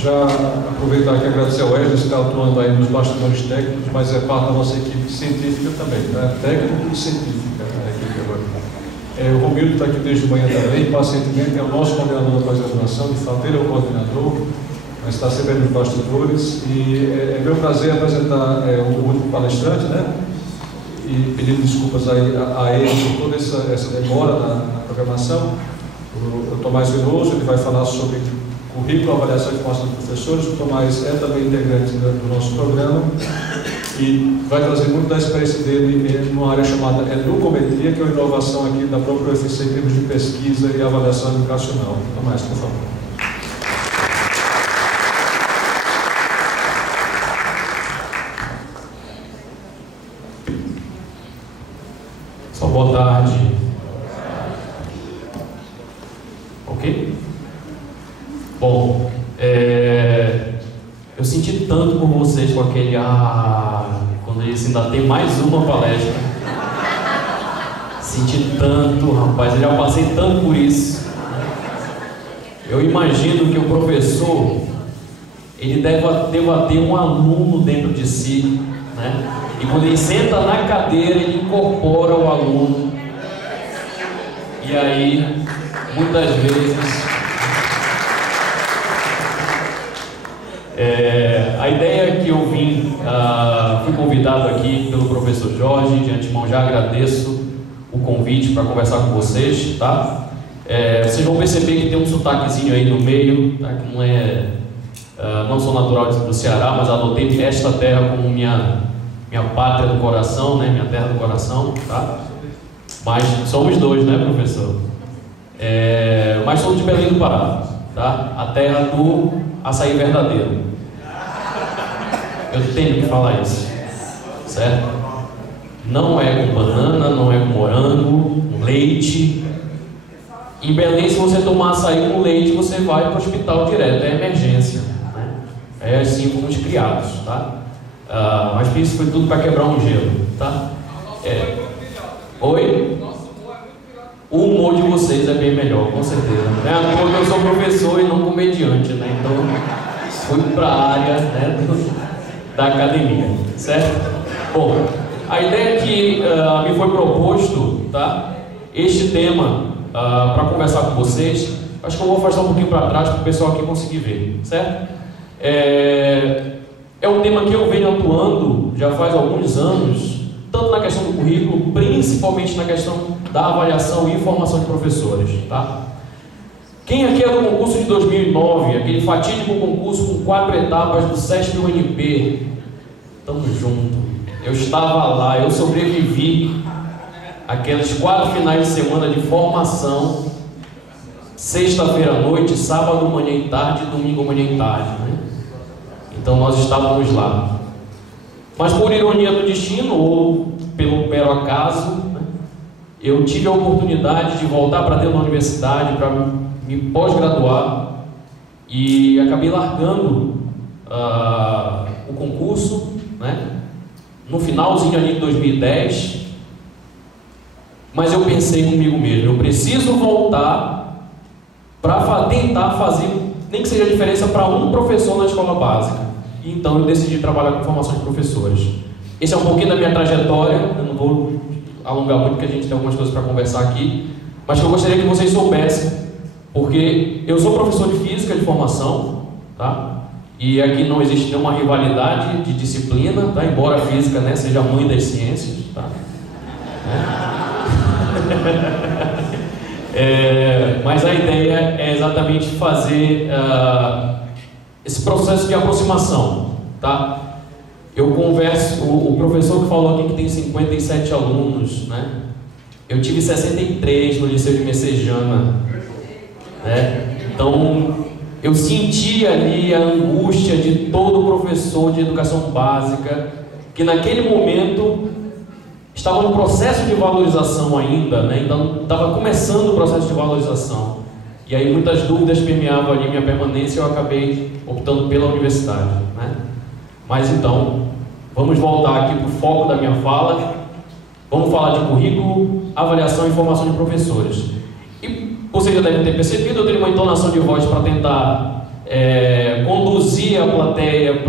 já aproveitar aqui e agradecer ao Wesley, que está atuando aí nos bastidores técnicos, mas é parte da nossa equipe científica também, né? Técnico e científica, a equipe agora. O Romildo está aqui desde manhã também, pacientemente, é o nosso coordenador da pós-graduação, de fato ele é o coordenador, mas está sempre nos bastidores, e é meu prazer apresentar o último palestrante, né? E pedindo desculpas aí a ele por toda essa demora na programação. O Tomás Veloso, ele vai falar sobre currículo, avaliação e formação de professores. O Tomás é também integrante do nosso programa e vai trazer muito da experiência dele numa área chamada educometria, que é uma inovação aqui da própria UFC em termos de pesquisa e avaliação educacional. Tomás, por favor. Boa tarde. Ok? Bom, eu senti tanto por vocês com aquele quando eles ainda tem mais uma palestra. Senti tanto, rapaz, eu já passei tanto por isso. Eu imagino que o professor, ele deve ter um aluno dentro de si, né? E quando ele senta na cadeira, ele incorpora o aluno. E aí, muitas vezes, a ideia que eu fui convidado aqui pelo professor Jorge, de antemão já agradeço o convite para conversar com vocês, tá? Vocês vão perceber que tem um sotaquezinho aí no meio, tá? Que não sou natural do Ceará, mas adotei esta terra como minha pátria do coração, né? Minha terra do coração, tá? Mas somos dois, né, professor? Mas somos de Belém do Pará, tá? A terra do açaí verdadeiro. Eu tenho que falar isso, certo? Não é com banana, não é com morango, com leite. Em Belém, se você tomar açaí com leite, você vai para o hospital direto, é emergência, né? É assim como os criados, tá? Mas isso foi tudo para quebrar um gelo, tá? Oi? O humor de vocês é bem melhor, com certeza. Porque eu sou professor e não comediante, né? Então fui para a área, né, da academia, certo? Bom, a ideia que me foi proposto, tá? Este tema para conversar com vocês, acho que eu vou afastar um pouquinho para trás para o pessoal aqui conseguir ver, certo? É um tema que eu venho atuando já faz alguns anos, tanto na questão do currículo, principalmente na questão da avaliação e formação de professores, tá? Quem aqui é do concurso de 2009, aquele fatídico concurso com 4 etapas do SESP-UNP? Tamo junto. Eu estava lá, eu sobrevivi aqueles 4 finais de semana de formação, sexta-feira à noite, sábado manhã e tarde, domingo manhã e tarde, né? Então nós estávamos lá. Mas por ironia do destino, ou pelo mero acaso, né, eu tive a oportunidade de voltar para dentro da universidade, para me pós-graduar, e acabei largando o concurso, né, no finalzinho ali de 2010. Mas eu pensei comigo mesmo, eu preciso voltar para tentar fazer, nem que seja diferença para um professor na escola básica. Então eu decidi trabalhar com formação de professores. Esse é um pouquinho da minha trajetória, eu não vou alongar muito porque a gente tem algumas coisas para conversar aqui, mas que eu gostaria que vocês soubessem, porque eu sou professor de física de formação, tá? E aqui não existe nenhuma rivalidade de disciplina, tá? Embora a física, né, seja a mãe das ciências, tá? Mas a ideia é exatamente fazer esse processo de aproximação, tá? Eu converso, o professor que falou aqui que tem 57 alunos, né? Eu tive 63 no Liceu de Messejana, né? Então eu senti ali a angústia de todo professor de educação básica que naquele momento estava no processo de valorização ainda, né? Então estava começando o processo de valorização. E aí muitas dúvidas permeavam ali minha permanência e eu acabei optando pela universidade, né? Mas então, vamos voltar aqui para o foco da minha fala. Vamos falar de currículo, avaliação e formação de professores. E vocês já devem ter percebido, eu tenho uma entonação de voz para tentar conduzir conduzir a plateia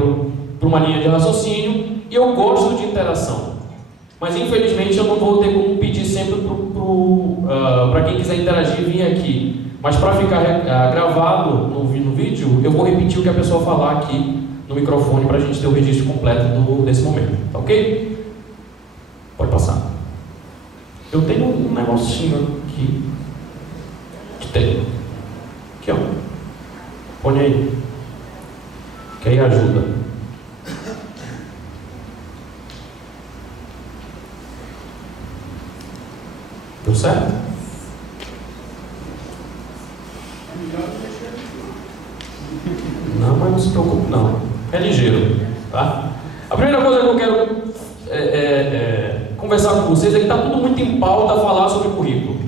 para uma linha de raciocínio, e eu gosto de interação. Mas infelizmente eu não vou ter como pedir sempre para quem quiser interagir vir aqui. Mas para ficar gravado no vídeo, eu vou repetir o que a pessoa falar aqui no microfone para a gente ter o registro completo desse momento. Tá ok? Pode passar. Eu tenho um negocinho aqui. Que tem. Aqui, ó. Põe aí. Que aí ajuda. Deu certo? Não, mas não se preocupe não. É ligeiro, tá? A primeira coisa que eu quero conversar com vocês é que está tudo muito em pauta falar sobre currículo.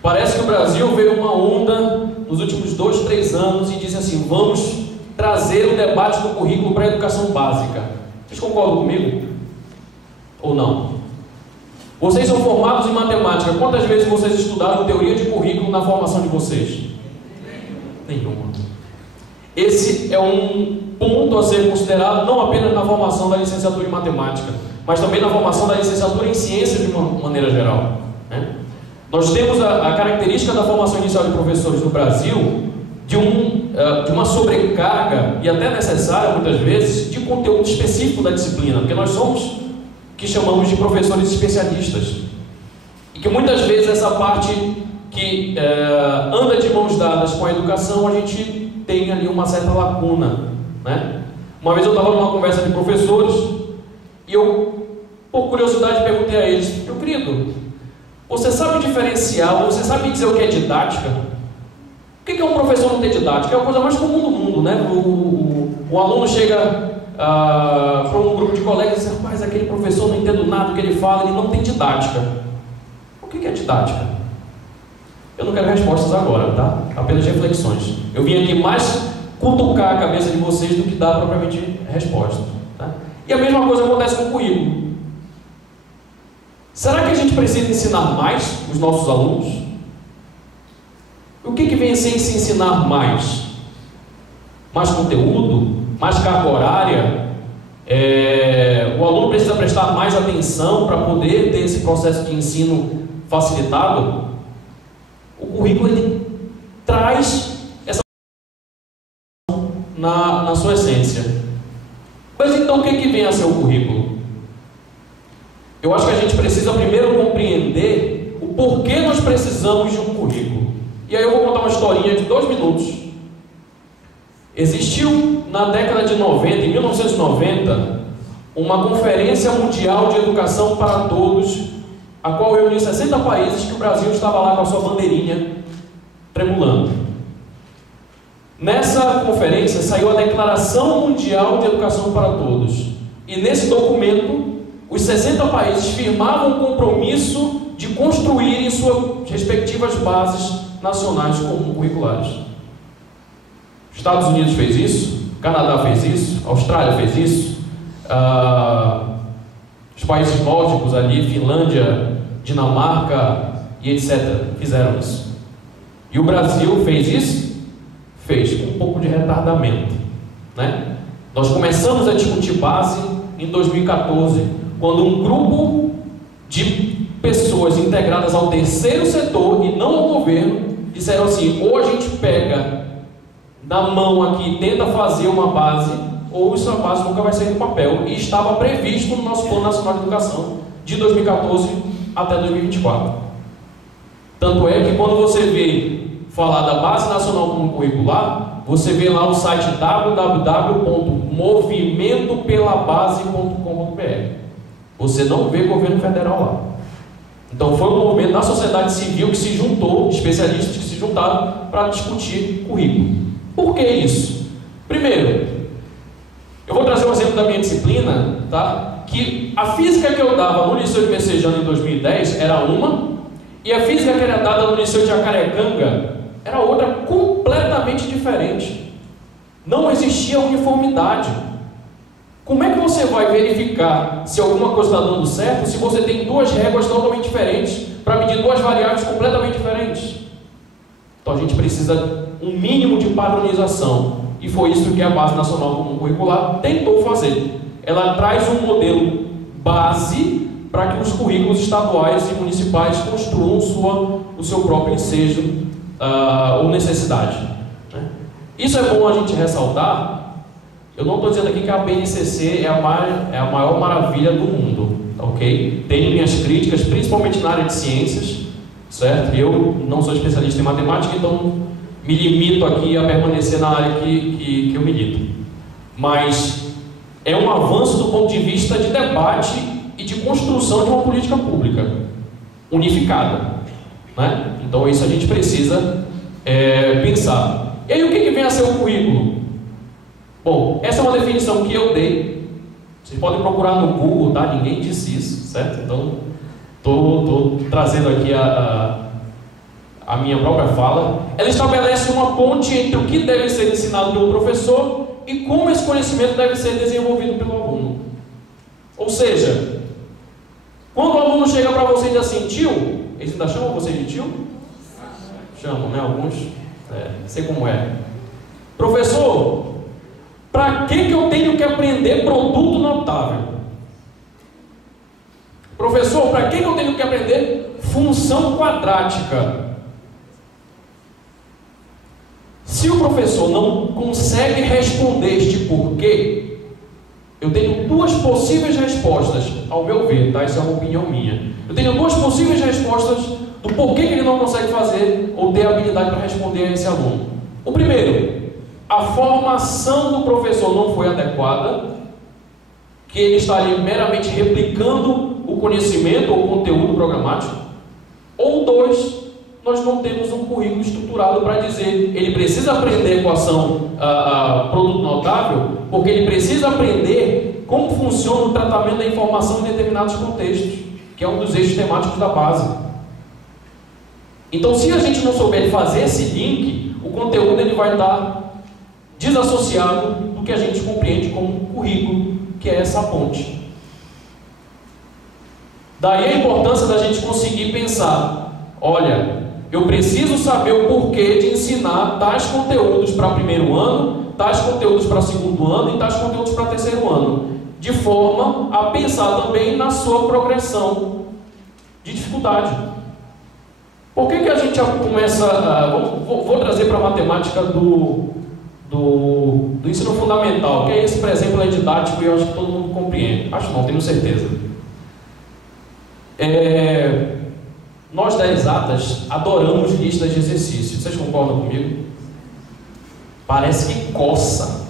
Parece que o Brasil veio uma onda nos últimos 2, 3 anos e disse assim: vamos trazer o debate do currículo para a educação básica. Vocês concordam comigo? Ou não? Vocês são formados em matemática. Quantas vezes vocês estudaram teoria de currículo na formação de vocês? Nenhuma. Esse é um ponto a ser considerado não apenas na formação da licenciatura em matemática, mas também na formação da licenciatura em ciências de uma maneira geral, né? Nós temos a característica da formação inicial de professores no Brasil de uma sobrecarga, e até necessária muitas vezes, de conteúdo específico da disciplina, porque nós somos o que chamamos de professores especialistas, e que muitas vezes essa parte que anda de mãos dadas com a educação, a gente tem ali uma certa lacuna, né? Uma vez eu estava numa conversa de professores e eu, por curiosidade, perguntei a eles: meu querido, você sabe diferenciar, você sabe dizer o que é didática? O que é um professor não ter didática? É a coisa mais comum do mundo, né? O aluno chega para um grupo de colegas e diz: rapaz, aquele professor não entendo nada do que ele fala, ele não tem didática. O que é didática? Eu não quero respostas agora, tá? Apenas reflexões. Eu vim aqui mais cutucar a cabeça de vocês do que dar propriamente resposta, tá? E a mesma coisa acontece com o currículo. Será que a gente precisa ensinar mais os nossos alunos? O que vem sem se ensinar mais? Mais conteúdo? Mais carga horária? O aluno precisa prestar mais atenção para poder ter esse processo de ensino facilitado? O currículo, ele traz essa na sua essência. Mas então o que vem a ser o currículo? Eu acho que a gente precisa primeiro compreender o porquê nós precisamos de um currículo. E aí eu vou contar uma historinha de 2 minutos. Existiu na década de 90, em 1990, uma Conferência Mundial de Educação para Todos, a qual reuniu 60 países, que o Brasil estava lá com a sua bandeirinha tremulando. Nessa conferência saiu a Declaração Mundial de Educação para Todos. E nesse documento, os 60 países firmavam o compromisso de construírem suas respectivas bases nacionais curriculares. Estados Unidos fez isso, Canadá fez isso, Austrália fez isso, os países nórdicos ali, Finlândia, Dinamarca e etc. fizeram isso. E o Brasil fez isso? Fez, com um pouco de retardamento, né? Nós começamos a discutir base em 2014, quando um grupo de pessoas integradas ao terceiro setor e não ao governo disseram assim: ou a gente pega na mão aqui e tenta fazer uma base, ou essa base nunca vai sair do papel. E estava previsto no nosso Plano Nacional de Educação de 2014 até 2024. Tanto é que quando você vê falar da Base Nacional Comum Curricular, você vê lá o site www.movimentopelabase.com.br. Você não vê governo federal lá. Então foi um movimento da sociedade civil que se juntou, especialistas que se juntaram para discutir currículo. Por que isso? Primeiro, eu vou trazer um exemplo da minha disciplina, tá? Que a física que eu dava no Liceu de Messejana em 2010 era uma, e a física que era dada no Liceu de Jacarecanga era outra completamente diferente. Não existia uniformidade. Como é que você vai verificar se alguma coisa está dando certo se você tem 2 réguas totalmente diferentes para medir 2 variáveis completamente diferentes? Então a gente precisa um mínimo de padronização. e foi isso que a Base Nacional Comum Curricular tentou fazer. Ela traz um modelo base para que os currículos estaduais e municipais construam o seu próprio ensejo ou necessidade, né? Isso é bom a gente ressaltar. Eu não estou dizendo aqui que a BNCC é a maior maravilha do mundo, ok? Tenho minhas críticas, principalmente na área de ciências, certo? Eu não sou especialista em matemática, então me limito aqui a permanecer na área que eu milito. Mas é um avanço do ponto de vista de debate e de construção de uma política pública unificada, né? Então isso a gente precisa pensar. E aí o que vem a ser o currículo? Bom, essa é uma definição que eu dei. Vocês podem procurar no Google, tá? Ninguém disse isso, certo? Então estou trazendo aqui a minha própria fala. Ela estabelece uma ponte entre o que deve ser ensinado pelo professor e como esse conhecimento deve ser desenvolvido pelo aluno. Ou seja, quando o aluno chega para você e diz assim: tio, eles ainda chamam você de tio? Chamam, né? Alguns, sei como é. Professor, para que eu tenho que aprender produto notável? Professor, para que eu tenho que aprender função quadrática? Se o professor não consegue responder este porquê, eu tenho duas possíveis respostas, ao meu ver, tá? Isso é uma opinião minha. Eu tenho duas possíveis respostas do porquê que ele não consegue fazer ou ter habilidade para responder a esse aluno. O primeiro: a formação do professor não foi adequada, que ele está ali meramente replicando o conhecimento ou o conteúdo programático. Ou dois, nós não temos um currículo estruturado para dizer: ele precisa aprender equação produto notável, porque ele precisa aprender como funciona o tratamento da informação em determinados contextos, que é um dos eixos temáticos da base. Então, se a gente não souber fazer esse link, o conteúdo ele vai estar desassociado do que a gente compreende como currículo, que é essa ponte. Daí a importância da gente conseguir pensar: olha, eu preciso saber o porquê de ensinar tais conteúdos para primeiro ano, tais conteúdos para segundo ano e tais conteúdos para terceiro ano, de forma a pensar também na sua progressão de dificuldade. Por que a gente começa vou trazer para a matemática do ensino fundamental, que é esse, por exemplo, é didático e eu acho que todo mundo compreende. Acho não, tenho certeza. Nós da Exatas adoramos listas de exercícios. Vocês concordam comigo? Parece que coça,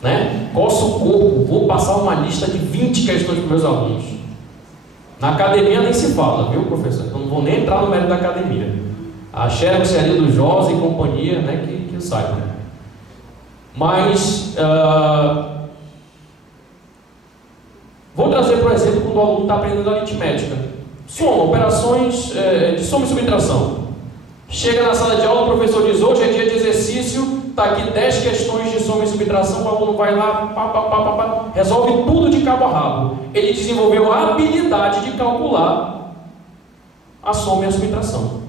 né? Coça o corpo. Vou passar uma lista de 20 questões para os meus alunos. Na academia nem se fala, viu, professor? Então não vou nem entrar no mérito da academia. A Xerox ali do Josa e companhia, né, que saiba. Mas vou trazer, por exemplo, quando o aluno está aprendendo aritmética. Soma, operações de soma e subtração. Chega na sala de aula, o professor diz: hoje é dia de exercício, está aqui 10 questões de soma e subtração, o aluno vai lá, resolve tudo de cabo a rabo. Ele desenvolveu a habilidade de calcular a soma e a subtração.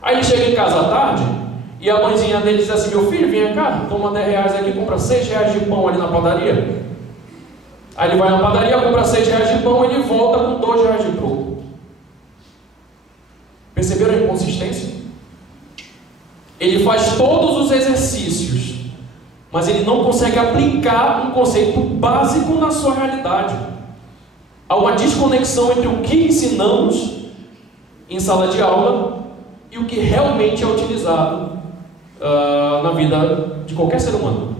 Aí ele chega em casa à tarde e a mãezinha dele diz assim: meu filho, vem cá, toma 10 reais aqui, compra 6 reais de pão ali na padaria. Aí ele vai na padaria, compra 6 reais de pão e ele volta com 2 reais de troco. Perceberam a inconsistência? Ele faz todos os exercícios, mas ele não consegue aplicar um conceito básico na sua realidade. Há uma desconexão entre o que ensinamos em sala de aula e o que realmente é utilizado na vida de qualquer ser humano.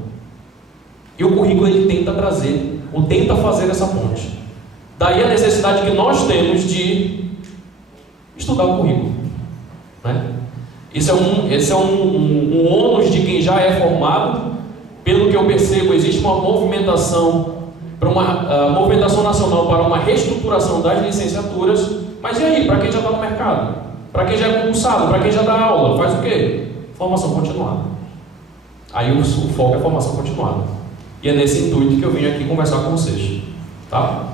E o currículo ele tenta trazer, ou tenta fazer essa ponte. Daí a necessidade que nós temos de estudar o currículo, né? Esse é um ônus de quem já é formado. Pelo que eu percebo, existe uma movimentação movimentação nacional para uma reestruturação das licenciaturas. Mas e aí, para quem já está no mercado? Para quem já é concursado? Para quem já dá aula? Faz o quê? Formação continuada. Aí o foco é formação continuada. E é nesse intuito que eu vim aqui conversar com vocês, tá?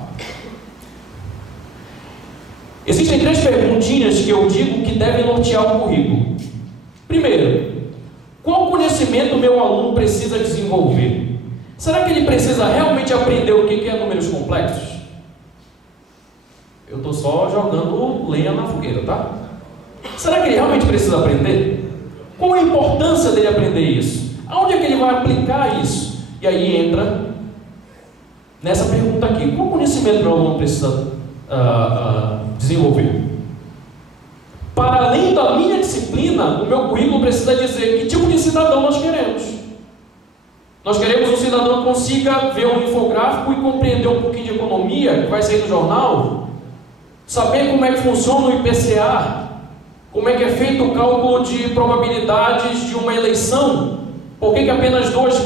Existem 3 perguntinhas que eu digo que devem nortear o currículo. Primeiro, Qual conhecimento o meu aluno precisa desenvolver? Será que ele precisa realmente aprender o que é números complexos? Eu estou só jogando lenha na fogueira, tá? Será que ele realmente precisa aprender? Qual a importância dele aprender isso? Aonde é que ele vai aplicar isso? E aí entra nessa pergunta aqui: qual conhecimento meu aluno precisa desenvolver? Para além da minha disciplina, o meu currículo precisa dizer que tipo de cidadão nós queremos. Nós queremos um cidadão que consiga ver um infográfico e compreender um pouquinho de economia, que vai sair no jornal, saber como é que funciona o IPCA, como é que é feito o cálculo de probabilidades de uma eleição, por que apenas 2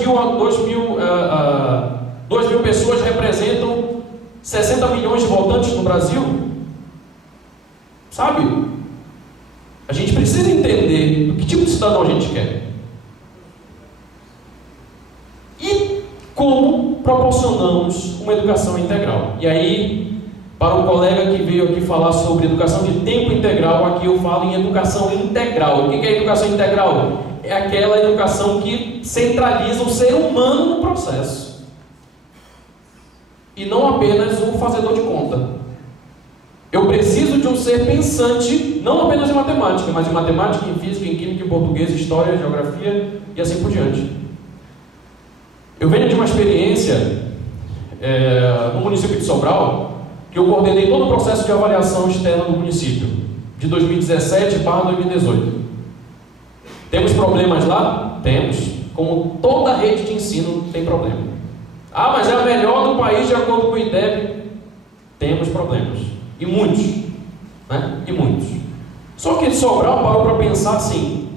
mil pessoas representam 60 milhões de votantes no Brasil? Sabe? A gente precisa entender do que tipo de cidadão a gente quer. E como proporcionamos uma educação integral. E aí, para o colega que veio aqui falar sobre educação de tempo integral, aqui eu falo em educação integral. O que é educação integral? É aquela educação que centraliza o ser humano no processo. E não apenas o fazedor de conta. Eu preciso de um ser pensante, não apenas em matemática, mas em matemática, em física, em química, em português, história, geografia e assim por diante. Eu venho de uma experiência no município de Sobral, que eu coordenei todo o processo de avaliação externa do município, de 2017 para 2018. Temos problemas lá? Temos. Como toda rede de ensino tem problema. Ah, mas é a melhor do país de acordo com o IDEB. Temos problemas. E muitos. Né? E muitos. Só que Sobral parou para pensar assim.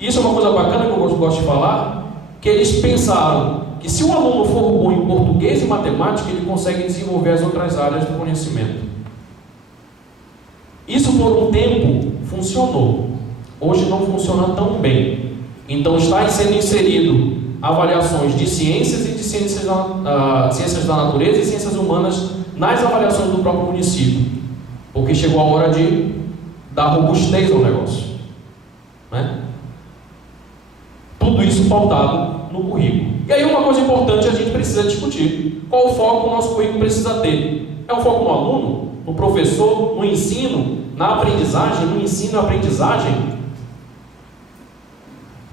Isso é uma coisa bacana que eu gosto de falar, que eles pensaram que se o aluno for bom em português e matemática, ele consegue desenvolver as outras áreas do conhecimento. Isso por um tempo funcionou. Hoje não funciona tão bem. Então está sendo inserido avaliações de ciências e de ciências da natureza e ciências humanas nas avaliações do próprio município. Porque chegou a hora de dar robustez ao negócio. Né? Tudo isso pautado no currículo. E aí uma coisa importante a gente precisa discutir. Qual o foco o nosso currículo precisa ter? É o foco no aluno? No professor? No ensino? Na aprendizagem? No ensino e aprendizagem?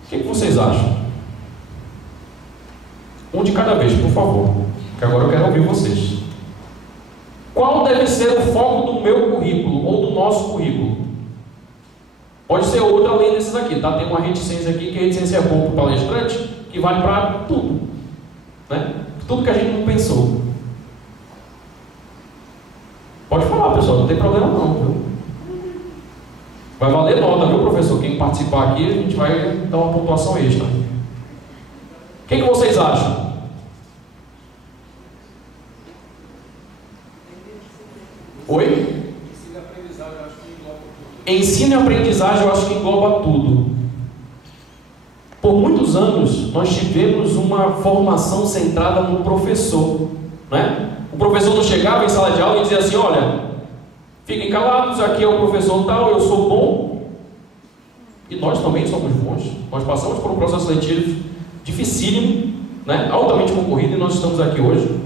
O que vocês acham? Um de cada vez, por favor. Que agora eu quero ouvir vocês. Qual deve ser o foco do meu currículo ou do nosso currículo? Pode ser outra além desses aqui, tá? Tem uma reticência aqui, que a reticência é bom para o palestrante, que vale para tudo. Né? Tudo que a gente não pensou. Pode falar, pessoal, não tem problema não, viu? Vai valer nota, viu, professor? Quem participar aqui, a gente vai dar uma pontuação extra. O que vocês acham? Oi? Ensino e aprendizagem eu acho que engloba tudo. Por muitos anos nós tivemos uma formação centrada no professor, né? O professor não chegava em sala de aula e dizia assim: olha, fiquem calados, aqui é o professor tal, eu sou bom. E nós também somos bons. Nós passamos por um processo seletivo dificílimo, né? Altamente concorrido, e nós estamos aqui hoje.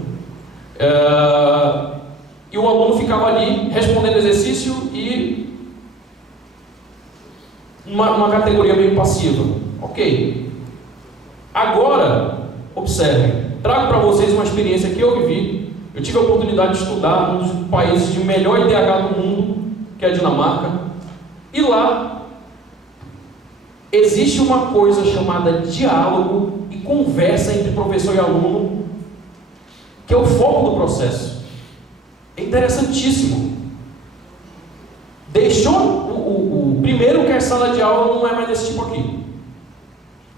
E o aluno ficava ali respondendo exercício e uma categoria meio passiva. Ok. Agora, observem, trago para vocês uma experiência que eu vivi. Eu tive a oportunidade de estudar num dos países de melhor IDH do mundo, que é a Dinamarca. E lá existe uma coisa chamada diálogo e conversa entre professor e aluno, que é o foco do processo. É interessantíssimo. Primeiro que a sala de aula não é mais desse tipo aqui.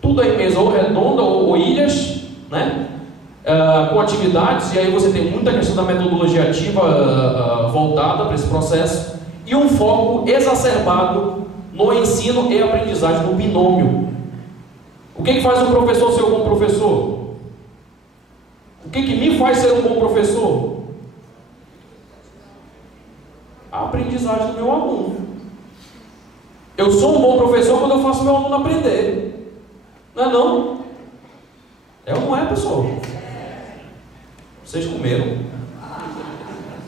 Tudo é em mesa ou redonda ou ilhas, né? Com atividades, e aí você tem muita questão da metodologia ativa voltada para esse processo, e um foco exacerbado no ensino e aprendizagem, no binômio. O que faz um professor ser um bom professor? O que me faz ser um bom professor? A aprendizagem do meu aluno. Eu sou um bom professor quando eu faço meu aluno aprender. Não é não? É ou não é, pessoal? Vocês comeram.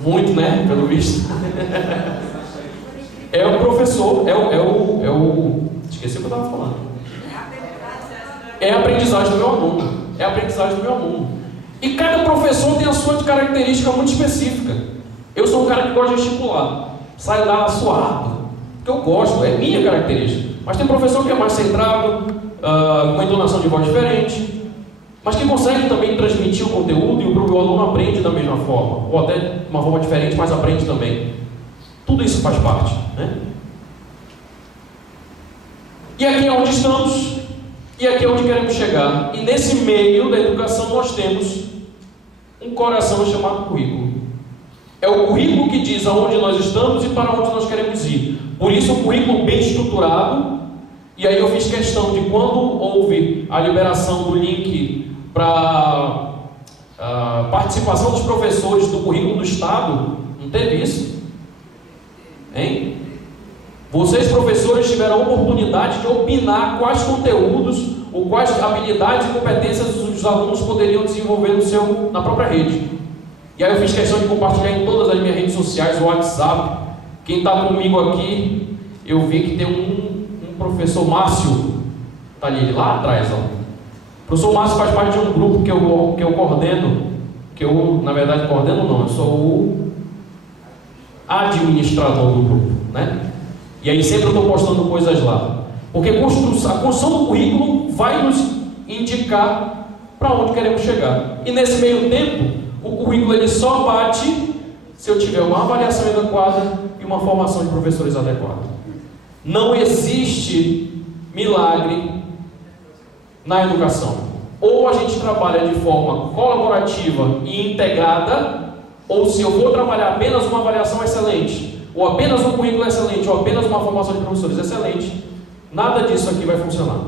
Muito, né? Pelo visto. É o professor, esqueci o que eu estava falando. É a aprendizagem do meu aluno. É a aprendizagem do meu aluno. E cada professor tem a sua característica muito específica. Eu sou um cara que gosta de gesticular. Saio lá suado. Porque eu gosto, é minha característica. Mas tem professor que é mais centrado, com uma entonação de voz diferente, mas que consegue também transmitir o conteúdo e o aluno aprende da mesma forma. Ou até de uma forma diferente, mas aprende também. Tudo isso faz parte, né? E aqui é onde estamos. E aqui é onde queremos chegar. E nesse meio da educação nós temos um coração chamado currículo. É o currículo que diz aonde nós estamos e para onde nós queremos ir. Por isso o currículo bem estruturado. E aí eu fiz questão de quando houve a liberação do link para participação dos professores do currículo do Estado, não teve isso? Hein? Vocês, professores, tiveram a oportunidade de opinar quais conteúdos ou quais habilidades e competências os alunos poderiam desenvolver na própria rede. E aí eu fiz questão de compartilhar em todas as minhas redes sociais, o WhatsApp. Quem está comigo aqui, eu vi que tem um professor Márcio, está ali lá atrás, ó. O professor Márcio faz parte de um grupo que eu coordeno, que eu, na verdade, coordeno não, eu sou o administrador do grupo, né? E aí sempre eu estou postando coisas lá. Porque a construção do currículo vai nos indicar para onde queremos chegar. E nesse meio tempo, o currículo ele só bate se eu tiver uma avaliação adequada e uma formação de professores adequada. Não existe milagre na educação. Ou a gente trabalha de forma colaborativa e integrada, ou se eu for trabalhar apenas uma avaliação excelente, ou apenas um currículo excelente, ou apenas uma formação de professores excelente, nada disso aqui vai funcionar.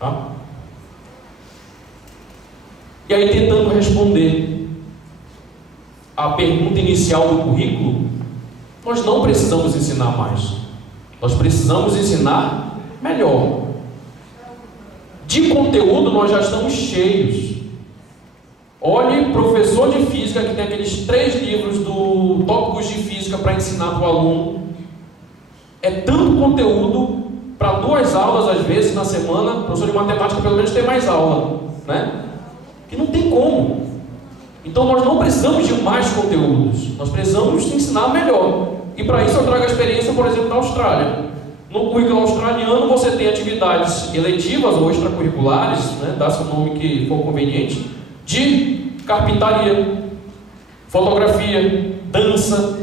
Tá? E aí, tentando responder a pergunta inicial do currículo, nós não precisamos ensinar mais. Nós precisamos ensinar melhor. De conteúdo, nós já estamos cheios. Olhe, professor de física, que tem aqueles 3 livros do Tópicos de Física para ensinar para o aluno. É tanto conteúdo para 2 aulas, às vezes, na semana. O professor de matemática, pelo menos, tem mais aula, né? Que não tem como. Então, nós não precisamos de mais conteúdos. Nós precisamos ensinar melhor. E para isso, eu trago a experiência, por exemplo, da Austrália. No currículo australiano, você tem atividades eletivas ou extracurriculares, né? Dá-se o nome que for conveniente, de carpintaria, fotografia, dança.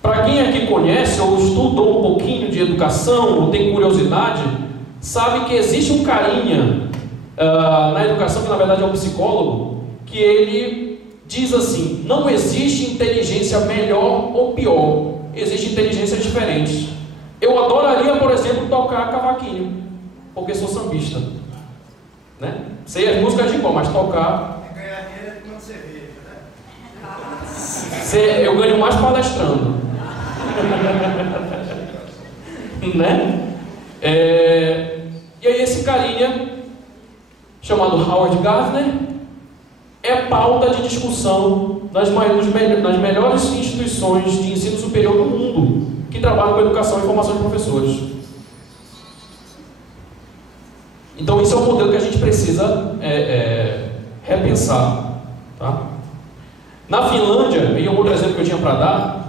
Para quem aqui conhece ou estudou um pouquinho de educação ou tem curiosidade, sabe que existe um carinha na educação, que na verdade é um psicólogo, que ele diz assim: não existe inteligência melhor ou pior, existem inteligências diferentes. Eu adoraria, por exemplo, tocar cavaquinho, porque sou sambista, né? Sei as músicas de cor, mas tocar... Ganhar dinheiro é tomando cerveja, né? Eu ganho mais palestrando. Né? E aí esse carinha, chamado Howard Gardner, é pauta de discussão nas melhores instituições de ensino superior do mundo, que trabalham com educação e formação de professores. Então esse é um modelo que a gente precisa repensar, tá? Na Finlândia, e um outro exemplo que eu tinha para dar...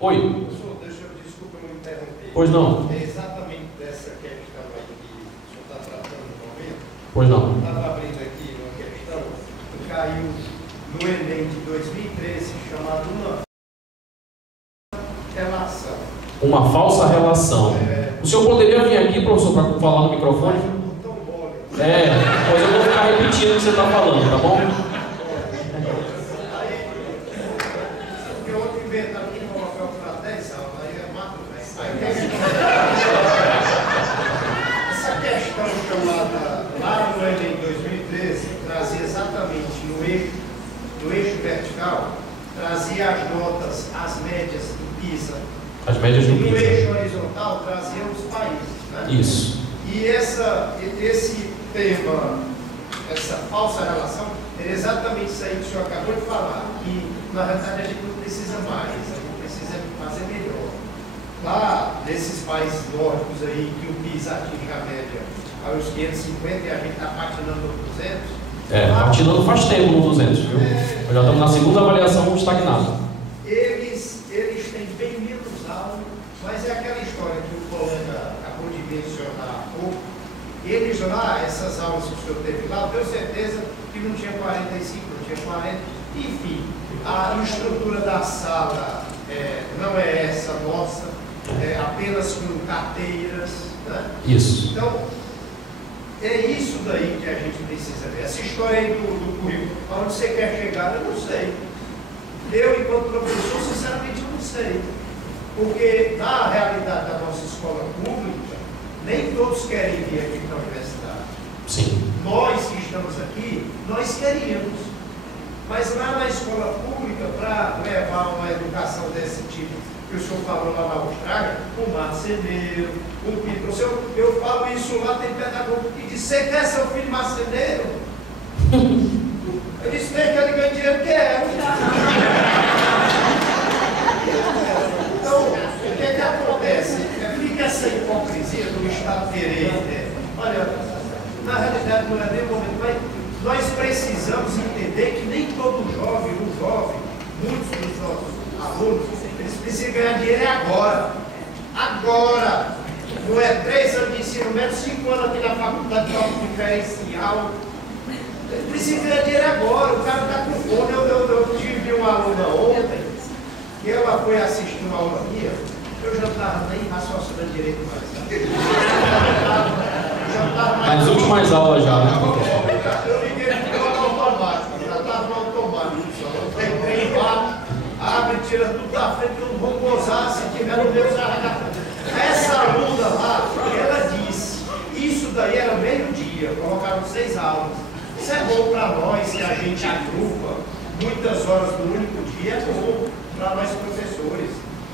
Oi? Professor, desculpa me interromper. Pois não. É exatamente dessa questão aí que o senhor está tratando no momento. Pois não. Estava abrindo aqui uma questão que caiu no Enem de 2013, chamada uma relação. Uma falsa relação. O senhor poderia vir aqui, professor, para falar no microfone? Pois eu vou ficar repetindo o que você está falando, tá bom? Porque eu vou inventar aqui com papel para 10 aulas, aí é mato, essa questão chamada lá no Enem 2013 trazia exatamente no eixo vertical, trazia as notas, as médias do PISA. As médias do E no PISA. eixo horizontal trazia os países, né? Isso. E esse tema, essa falsa relação, é exatamente isso aí que o senhor acabou de falar, que na verdade a gente não precisa mais, a gente precisa fazer melhor. Lá, nesses países nórdicos aí, que o PIS atinge a média aos 550 e a gente está patinando no 200. Patinando faz tempo no 200, viu? Nós já estamos na segunda avaliação estagnada. Eles têm bem menos aula, mas é aquela história que o colega acabou de mencionar há pouco. Eles lá, essas aulas que o senhor teve lá, eu tenho certeza que não tinha 45, não tinha 40, enfim, a estrutura da sala não é essa nossa, apenas com carteiras, né? Isso. Então, é isso daí que a gente precisa ver. Essa história aí do currículo, aonde você quer chegar, eu não sei. Eu, enquanto professor, sinceramente, eu não sei. Porque, na realidade da nossa escola pública, nem todos querem vir aqui para a universidade. Sim. Nós que estamos aqui, nós queríamos. Mas lá na escola pública, para levar uma educação desse tipo, que o senhor falou lá na Austrália, o marceneiro, o pintor, eu falo isso lá, tem pedagogo que diz: você quer seu filho marceneiro? Eu disse: tem, que ele ganha dinheiro, quero. Então, o que acontece? Fica essa hipocrisia do Estado querer. Olha, na realidade não é nem o momento, mas nós precisamos entender que nem todo jovem, muitos dos nossos alunos, eles precisam ganhar dinheiro agora. Agora! Não é 3 anos de ensino médio, 5 anos aqui na faculdade de cálculo diferencial. Ele precisa ganhar dinheiro agora, o cara está com fome. Eu tive uma aluna ontem, e ela foi assistir uma aula minha, eu já não estava nem raciocinando direito mais. Nas últimas aulas já, né? Eu liguei no automático, já estava no automático. Tem trem lá, abre, tira tudo da frente, que eu não vou gozar se tiver no meu sarrafo. Essa aluna lá, ela disse, isso daí era meio-dia, colocaram 6 aulas. Isso é bom para nós, que a gente agrupa muitas horas do único dia, é bom para nós professores.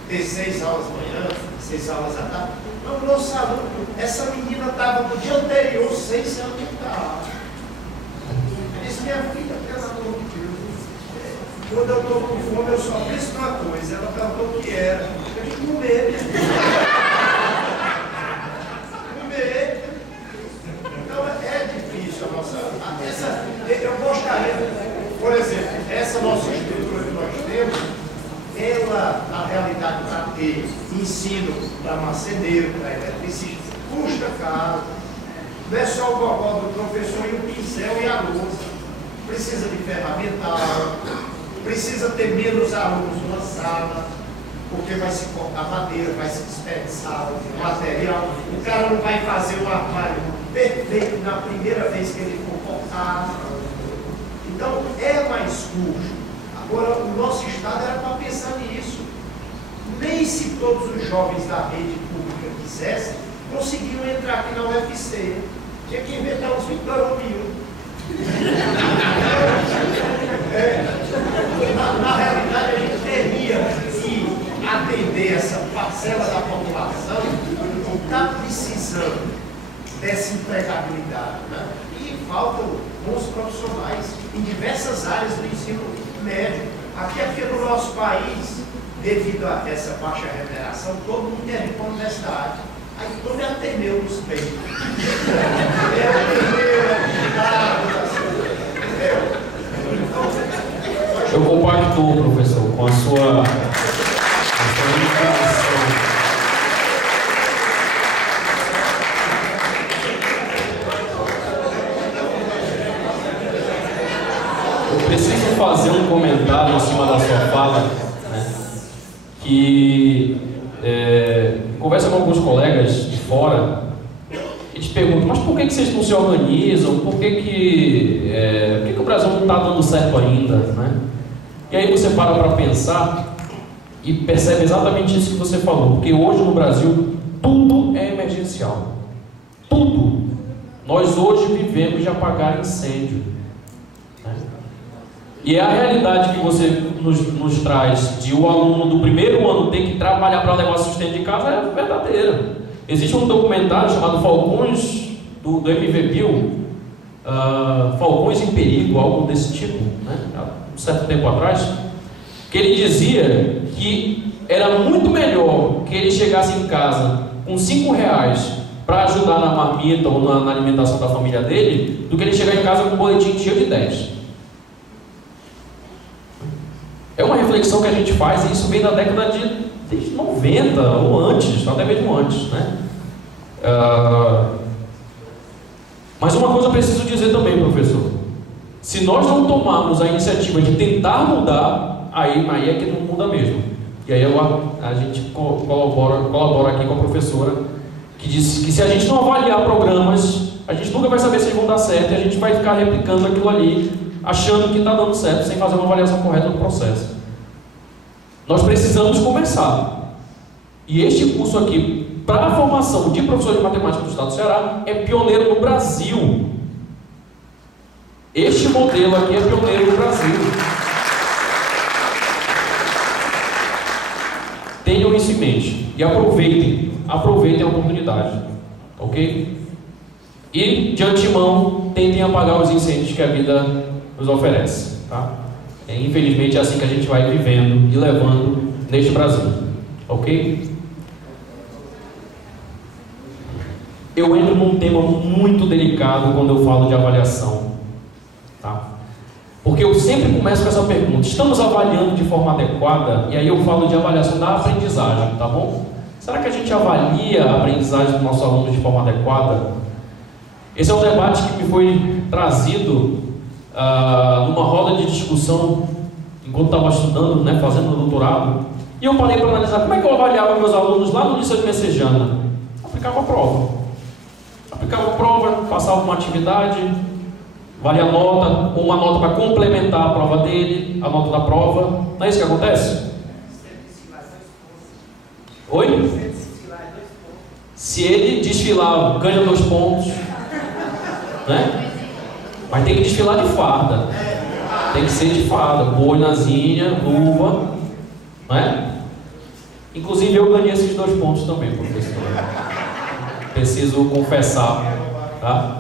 Ter 6 aulas manhã, 6 aulas à tarde. Não, nosso aluno, essa menina estava no dia anterior sem se alimentar. Eu disse: minha filha, pelo amor de Deus, quando eu estou com fome, eu só penso numa coisa. Ela perguntou o que era. Eu disse: comer, minha filha. Comer. Então é difícil a nossa. Eu gostaria, por exemplo, essa nossa estrutura que nós temos, ela, na realidade, para ter ensino para marceneiro, para eletricista, custa caro. Não é só o gogó do professor e o pincel e a louça. Precisa de ferramental, precisa ter menos alunos numa sala, porque vai se cortar madeira, vai se desperdiçar o material. O cara não vai fazer um armário perfeito na primeira vez que ele for cortar. Então, é mais custo. Agora, o nosso Estado era para pensar nisso. Nem se todos os jovens da rede pública quisessem, conseguiam entrar aqui na UFC. Tinha que inventar uns 20 mil. Na realidade, a gente teria que atender essa parcela da população que está precisando dessa empregabilidade, né? E faltam bons profissionais em diversas áreas do ensino médio. Aqui no nosso país, devido a essa baixa remuneração, todo mundo quer ir para a universidade. Aí todo é Ateneu nos peitos. Eu compacto, professor, com a sua indicação. Eu preciso fazer um comentário em cima da sua fala, né, que conversa com alguns colegas de fora e te perguntam: mas por que vocês não se organizam? Por que o Brasil não está dando certo ainda, né? E aí você para pensar e percebe exatamente isso que você falou, porque hoje no Brasil tudo é emergencial, tudo. Nós hoje vivemos de apagar incêndio, né? E a realidade que você nos traz de o aluno do primeiro ano ter que trabalhar para levar sustento de casa é verdadeira. Existe um documentário chamado Falcões, do MV Bill, Falcões em Perigo, algo desse tipo, né? Há um certo tempo atrás, que ele dizia que era muito melhor que ele chegasse em casa com R$5 para ajudar na marmita ou na alimentação da família dele, do que ele chegar em casa com um boletim cheio de 10. É uma reflexão que a gente faz, e isso vem da década de 90 ou antes, até mesmo antes, né? Mas uma coisa eu preciso dizer também, professor: se nós não tomarmos a iniciativa de tentar mudar, aí é que não muda mesmo. E aí a gente colabora aqui com a professora, que disse que se a gente não avaliar programas, a gente nunca vai saber se eles vão dar certo, e a gente vai ficar replicando aquilo ali, achando que está dando certo, sem fazer uma avaliação correta do processo. Nós precisamos começar. E este curso aqui, para a formação de professores de matemática do Estado do Ceará, é pioneiro no Brasil. Este modelo aqui é pioneiro no Brasil. Tenham isso em mente e aproveitem a oportunidade, ok? E, de antemão, tentem apagar os incêndios que a vida nos oferece, tá? Infelizmente é assim que a gente vai vivendo e levando neste Brasil, ok? Eu entro num tema muito delicado quando eu falo de avaliação, tá? Porque eu sempre começo com essa pergunta: estamos avaliando de forma adequada? E aí eu falo de avaliação da aprendizagem, tá bom? Será que a gente avalia a aprendizagem do nosso aluno de forma adequada? Esse é um debate que me foi trazido numa roda de discussão enquanto estava estudando, né, fazendo meu doutorado. E eu parei para analisar como é que eu avaliava meus alunos lá no Liceu de Messejana. Aplicava a prova, passava uma atividade, valia a nota, ou uma nota para complementar a prova dele, a nota da prova. Não é isso que acontece? Oi? Se ele desfilar, ganha 2 pontos, né? Mas tem que desfilar de farda. Tem que ser de farda, boinazinha, luva, né? Inclusive eu ganhei esses 2 pontos também, professor. Preciso confessar, tá?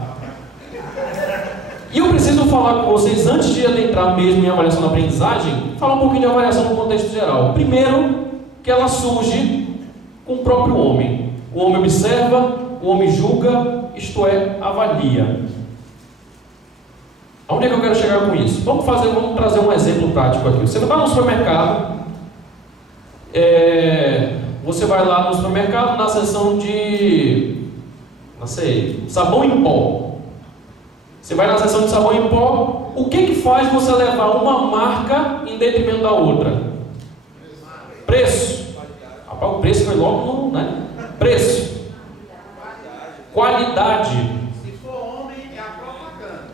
E eu preciso falar com vocês, antes de adentrar mesmo em avaliação da aprendizagem, falar um pouquinho de avaliação no contexto geral. Primeiro, que ela surge com o próprio homem. O homem observa, o homem julga, isto é, avalia. Aonde é que eu quero chegar com isso? Vamos trazer um exemplo prático aqui. Você vai no supermercado, você vai lá no supermercado na seção de, não sei, sabão em pó. Você vai na seção de sabão em pó, o que faz você levar uma marca em detrimento da outra? Preço. Rapaz, o preço foi logo no, né? Preço. Qualidade. Se for homem, é a propaganda.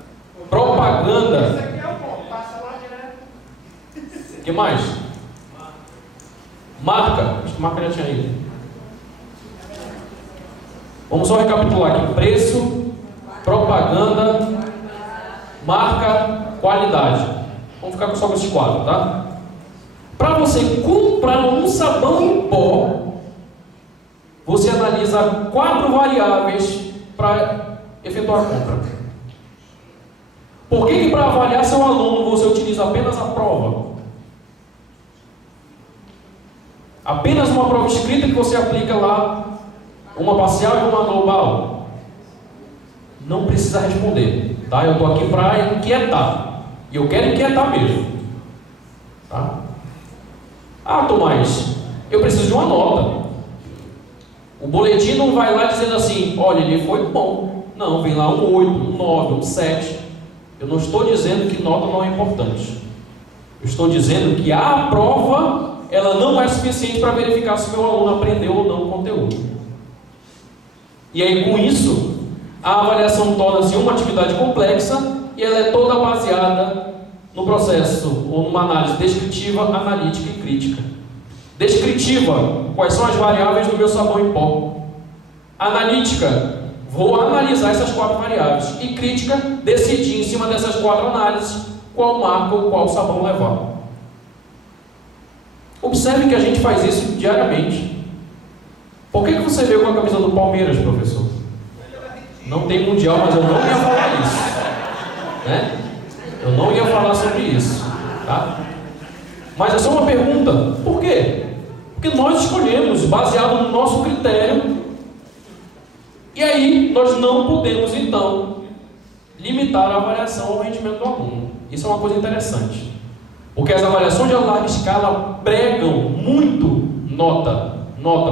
Propaganda. Isso aqui é o bom, passa lá direto. O que mais? Marca. Acho que marca já tinha ido. Vamos só recapitular aqui: preço, propaganda, marca, qualidade. Vamos ficar só com esses 4, tá? Para você comprar um sabão em pó, você analisa 4 variáveis para efetuar a compra. Por que para avaliar seu aluno você utiliza apenas a prova? Apenas uma prova escrita que você aplica lá, uma parcial e uma global? Não precisa responder, tá? Eu estou aqui para inquietar, e eu quero inquietar mesmo, tá? Ah, Tomás, eu preciso de uma nota. O boletim não vai lá dizendo assim: olha, ele foi bom. Não, vem lá um 8, um 9, um 7. Eu não estou dizendo que nota não é importante. Eu estou dizendo que a prova, ela não é suficiente para verificar se o meu aluno aprendeu ou não o conteúdo. E aí, com isso, a avaliação torna-se uma atividade complexa e ela é toda baseada no processo ou numa análise descritiva, analítica e crítica. Descritiva: quais são as variáveis do meu sabão em pó? Analítica: vou analisar essas 4 variáveis. E crítica: decidir em cima dessas 4 análises qual marca ou qual sabão levar. Observe que a gente faz isso diariamente. Por que você veio com a camisa do Palmeiras, professor? Não tem mundial, mas eu não ia falar isso, né? Eu não ia falar sobre isso, tá? Mas é só uma pergunta, por quê? Porque nós escolhemos baseado no nosso critério, e aí nós não podemos então limitar a avaliação ao rendimento do aluno. Isso é uma coisa interessante, porque as avaliações de larga escala pregam muito nota,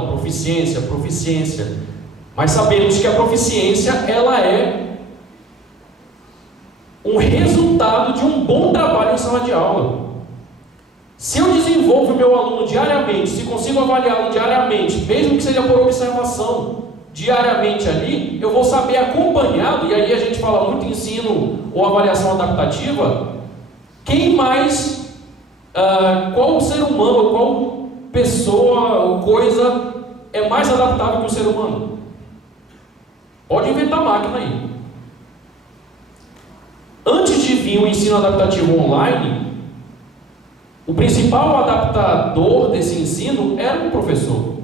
proficiência, mas sabemos que a proficiência ela é um resultado de um bom trabalho em sala de aula. Se eu desenvolvo o meu aluno diariamente, se consigo avaliá-lo diariamente, mesmo que seja por observação, diariamente ali, eu vou saber acompanhado, e aí a gente fala muito em ensino ou avaliação adaptativa, quem mais, qual ser humano, qual pessoa ou coisa é mais adaptável que o ser humano. Pode inventar máquina aí. Antes de vir o ensino adaptativo online, o principal adaptador desse ensino era o professor.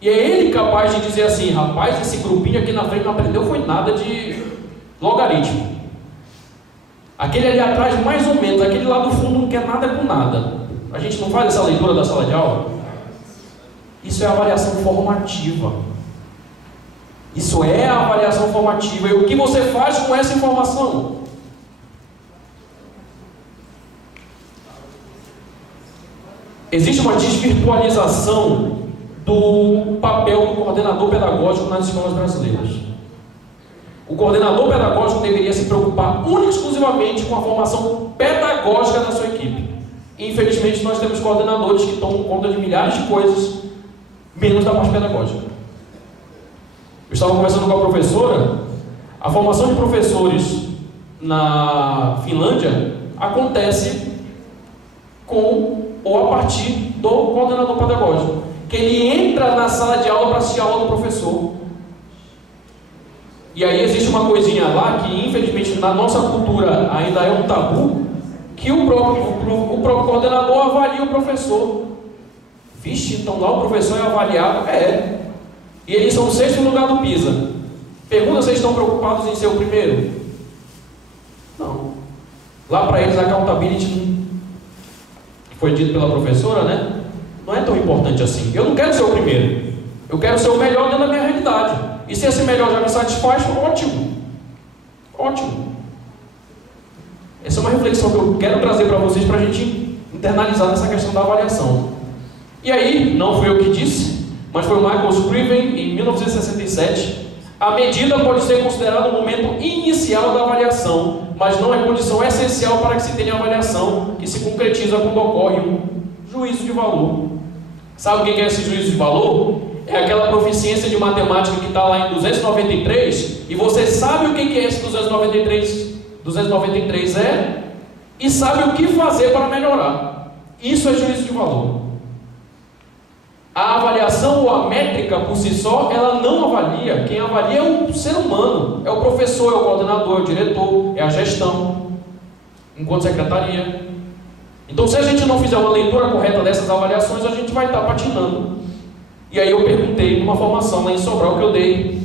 E é ele capaz de dizer assim: rapaz, esse grupinho aqui na frente não aprendeu foi nada de logaritmo. Aquele ali atrás, mais ou menos, aquele lá do fundo não quer nada com nada. A gente não faz essa leitura da sala de aula? Isso é avaliação formativa. Isso é a avaliação formativa. E o que você faz com essa informação? Existe uma desvirtualização do papel do coordenador pedagógico nas escolas brasileiras. O coordenador pedagógico deveria se preocupar única e exclusivamente com a formação pedagógica da sua equipe. Infelizmente, nós temos coordenadores que tomam conta de milhares de coisas, menos da parte pedagógica. Eu estava conversando com a professora. A formação de professores na Finlândia acontece com ou a partir do coordenador pedagógico, que ele entra na sala de aula para assistir a aula do professor. E aí existe uma coisinha lá que, infelizmente, na nossa cultura ainda é um tabu, que o próprio coordenador avalia o professor. Vixe, então lá o professor é avaliado? É. E eles são o 6º lugar do PISA. Pergunta se eles estão preocupados em ser o primeiro? Não. Lá para eles a accountability, que foi dito pela professora, né? Não é tão importante assim. Eu não quero ser o primeiro. Eu quero ser o melhor dentro da minha realidade. E se esse melhor já me satisfaz, ótimo. Ótimo. Essa é uma reflexão que eu quero trazer para vocês, para a gente internalizar nessa questão da avaliação. E aí, não fui eu que disse, mas foi o Michael Scriven, em 1967. A medida pode ser considerada o momento inicial da avaliação, mas não é condição essencial para que se tenha avaliação, que se concretiza quando ocorre um juízo de valor. Sabe o que é esse juízo de valor? É aquela proficiência de matemática que está lá em 293, e você sabe o que é esse 293 e sabe o que fazer para melhorar. Isso é juízo de valor. A avaliação ou a métrica por si só, ela não avalia. Quem avalia é o ser humano, é o professor, é o coordenador, é o diretor, é a gestão, enquanto secretaria. Então, se a gente não fizer uma leitura correta dessas avaliações, a gente vai estar patinando. E aí eu perguntei numa formação lá em Sobral que eu dei: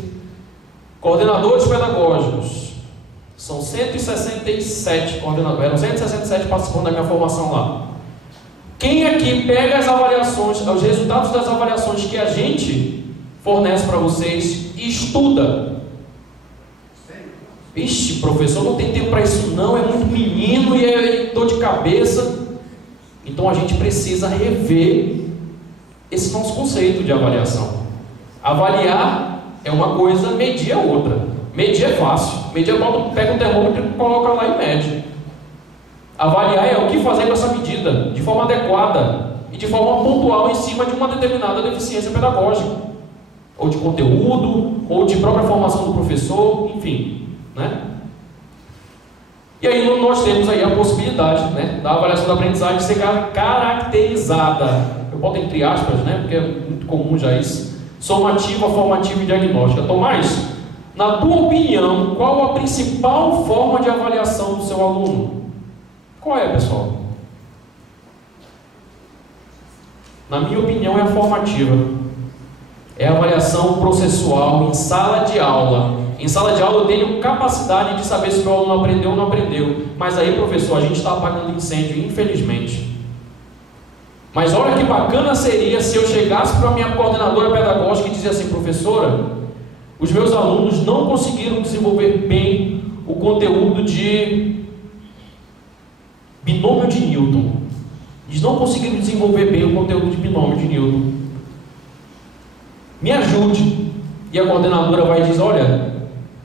coordenadores pedagógicos, são 167 coordenadores, eram 167 participando da minha formação lá. Quem aqui pega as avaliações, os resultados das avaliações que a gente fornece para vocês e estuda? Vixe, professor, não tem tempo para isso não, é muito menino e é dor de cabeça. Então a gente precisa rever esse nosso conceito de avaliação. Avaliar é uma coisa, medir é outra. Medir é fácil. Medir é pega um termômetro e coloca lá e mede. Avaliar é o que fazer com essa medida, de forma adequada e de forma pontual em cima de uma determinada deficiência pedagógica, ou de conteúdo, ou de própria formação do professor, enfim, né? E aí nós temos aí a possibilidade, né, da avaliação da aprendizagem ser caracterizada, eu boto entre aspas, né, porque é muito comum já isso, somativa, formativa e diagnóstica. Tomás, na tua opinião, qual a principal forma de avaliação do seu aluno? Qual é, pessoal? Na minha opinião, é a formativa. é a avaliação processual em sala de aula. Em sala de aula eu tenho capacidade de saber se o meu aluno aprendeu ou não aprendeu. Mas aí, professor, a gente está apagando incêndio, infelizmente. Mas olha que bacana seria se eu chegasse para a minha coordenadora pedagógica e dizia assim: professora, os meus alunos não conseguiram desenvolver bem o conteúdo de binômio de Newton. Eles não conseguiram desenvolver bem o conteúdo de binômio de Newton. Me ajude. E a coordenadora vai dizer: olha,